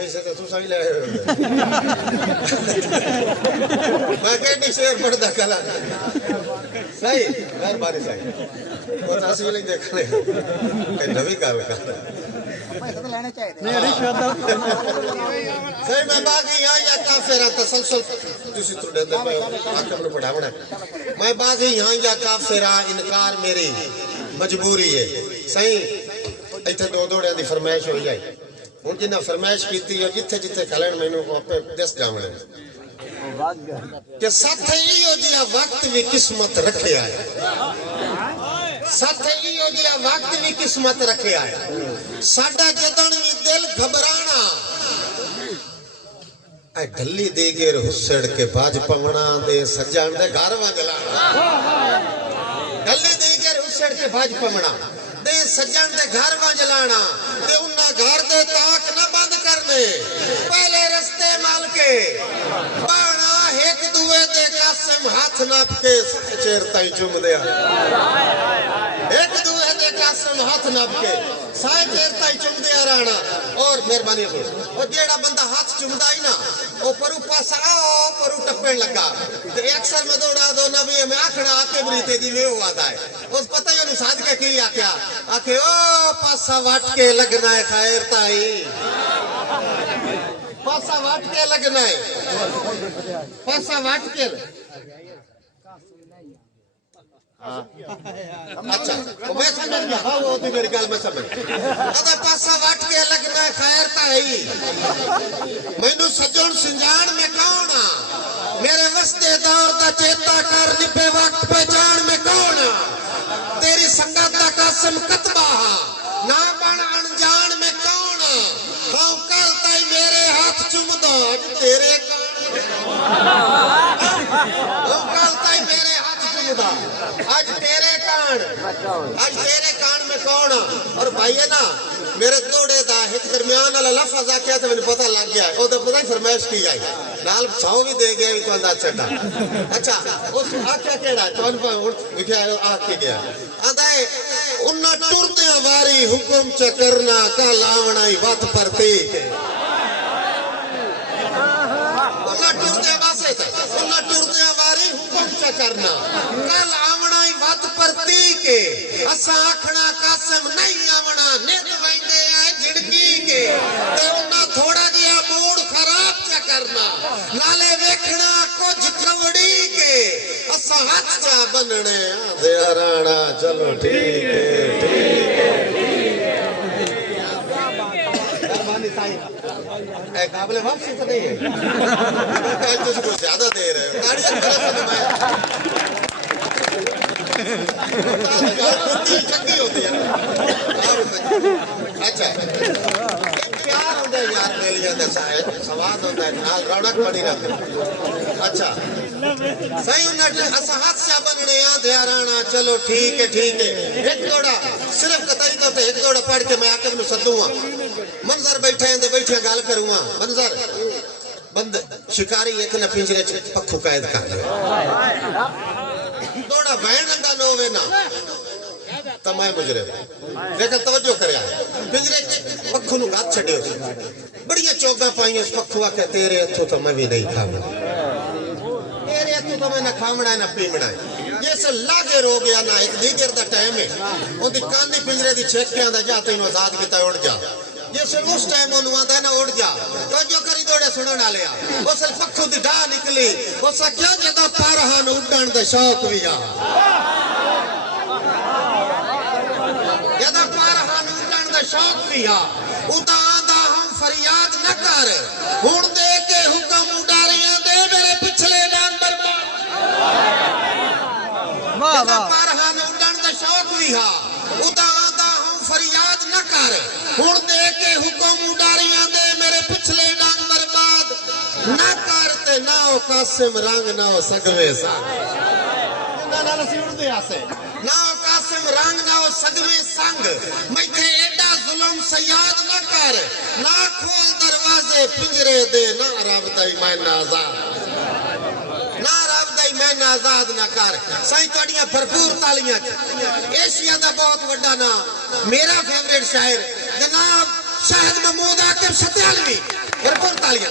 ویسے تو تساں ہی لے آئے ہو میں کہنی شیر پڑھدا کلا صحیح مہربانی صحیح وہ تاسی بھی نہیں دیکھنے کہ نوی گل کر صحیح میں باغی ہاں یا کافر ہاں تسلسل تسی تو ڈردے پے حاکم نوں پڑھاونا میں باغی ہاں یا کافر ہاں انکار میری مجبوری ہے صحیح ایتھے دو دوڑیاں دی فرمائش ہو جائے ہن جنہاں فرمائش کیتی ہے جتھے جتھے کھلن مینوں اپے دس جاونے کہ ساتھ ایو جیا وقت بھی قسمت رکھیا ہے ساتھ ایو جیا وقت بھی قسمت رکھیا ہے ساڈا جدن بھی دل گھبرانا اے ڈلی دے گیر حسڑ کے باج پونا دے سجان دے گھرواں جلانا ڈلی دے گیر حسڑ کے باج پونا دے سجان دے گھرواں جلانا تے انہاں گھر دے تاک نہ بند کرنے پہلے رستے مال کے بانا ایک دوے دے قاسم ہاتھ ناپ کے چیر تائیں چوم دیا ایک دوے دے قاسم ہاتھ ناپ کے سائے چیر تائیں چوم دیا رانا اور مہربانی ہو اور جیڑا بندہ ہاتھ چومدا ہی نا او پرو پاسا آو پرو ٹپن لگا تے اکثر میں دوڑا دو نبی میں آکھڑا آکے بریتے دی میں ہوا دا ہے اس پتہ ہی انہوں صادقہ کی آکیا آکھے او پاسا واٹ کے لگنا ہے خیر تائی پاسا واٹ کے لگنا ہے پاسا واٹ کے اچھا میں سمجھ گیا ہاں وہ تو میری گل میں سمجھ ادا پاسا واٹ کے لگنا ہے خیر تائی مینوں سجن سنجان میں کون میرے وستے دور دا چیتا کر نبے وقت پہچان میں کون تیری سنگت دا قاسم کتبہ نہ بن انجان میں کون ہاں کل تائی میرے ہاتھ چوم دو تیرے کل تائی میرے ہاتھ چوم دو آج تیرے کان میں کون اور بھائی ہے نا میرے دوڑے دا ایک درمیان والا لفظ آکیا تو مجھے پتہ لگ گیا او تو پتہ ہی فرمائش کی جائے نال ساؤ بھی دے گیا بھی تو انداز چڑھا اچھا اس آکیا کیڑا ہے تو انہوں لکھیا آکے گیا آدھائے انہاں ٹردیاں واری حکم چکرنا کا لاونائی وقت پرتی انہاں ٹردیاں واسے تھا انہاں ٹردیاں واری حکم چکرنا کا لاونائی وقت پرتی کے اسا آکھنا قاسم نہیں آونا نیت ویندے آئے جھڑکی کے تے انہاں تھوڑا جیا موڑ خراب چا کرنا نالے ویکھنا کچھ کھوڑی کے اسا ہاتھ چا بننے آدھے رانا چلو ٹھیک ہے اے قابل واپسی تو نہیں ہے آج تو اس کو زیادہ دے رہے ہو گاڑی سے بڑا چکی ہوتی ہے اچھا پیار ہوتا ہے یار میں لیا دسا ہے سواد ہوتا ہے نال رونق بڑی رکھ اچھا صحیح انہیں اسحات سے بننے آدھیا رانا چلو ٹھیک ہے ایک دوڑا صرف قطعی تو تے ایک دوڑا پڑھ کے میں آکے انہوں سدوں منظر بیٹھے ہیں دے بیٹھے گال کروں منظر بند شکاری ایک نہ پنجرے پکھو قائد کر لے دوڑا بہن رنگا نو ہوئے نا تمہیں مجرے لیکن توجہ کرے آئے پنجرے پکھو نو گات چھڑے ہوتی بڑیا چوکاں پائیں اس پکھو آکے تیرے اتھو تو میں بھی نہیں کھامنا تیرے اتھو تو میں نہ کھامنا ہے نہ پیمنا ہے یہ سے لاغے رو گیا نا ایک دیگر دا ٹائم ہے ان دی کانی پنجرے دی چھیک کے آندھا جاتے انہوں آزاد کیتا ہے اڑ جا یہ سے اس ٹائم انہوں آندھا ہے نا اڑ جا تو جو کری دوڑے سنو نہ لیا وہ سے پکھو دی ڈا نکلی وہ سے کیا جدا پارہان اڑن دے شوق بھی آ جدا پارہان اڑن دے شوق بھی آ اتا آندھا ہم فریاد نہ کر ہون دے کے حکم اڑاریاں دے میرے پچھلے ڈان برباد جدا پارہان اڑن دے شوق بھی آ اتا آندھا ہم فریاد نہ کر ہون دے کے حکم اڑاریاں دے میرے پچھلے ڈان برباد نہ کرتے نہ ہو قاسم رنگ نہ ہو سگوے سانگ نہ ہو قاسم رنگ نہ ہو سگوے سانگ میتھے ایڈا ظلم سیاد نہ کر نہ کھول دروازے پنجرے دے نہ رابطہ ایمان آزاد نہ رابطہ ایمان آزاد نہ کر سائیں توڑیاں بھرپور تالیاں ایشیا دا بہت وڈا نا میرا فیوریٹ شاعر جناب شاہد محمود عاقب ستیالوی بھرپور تالیاں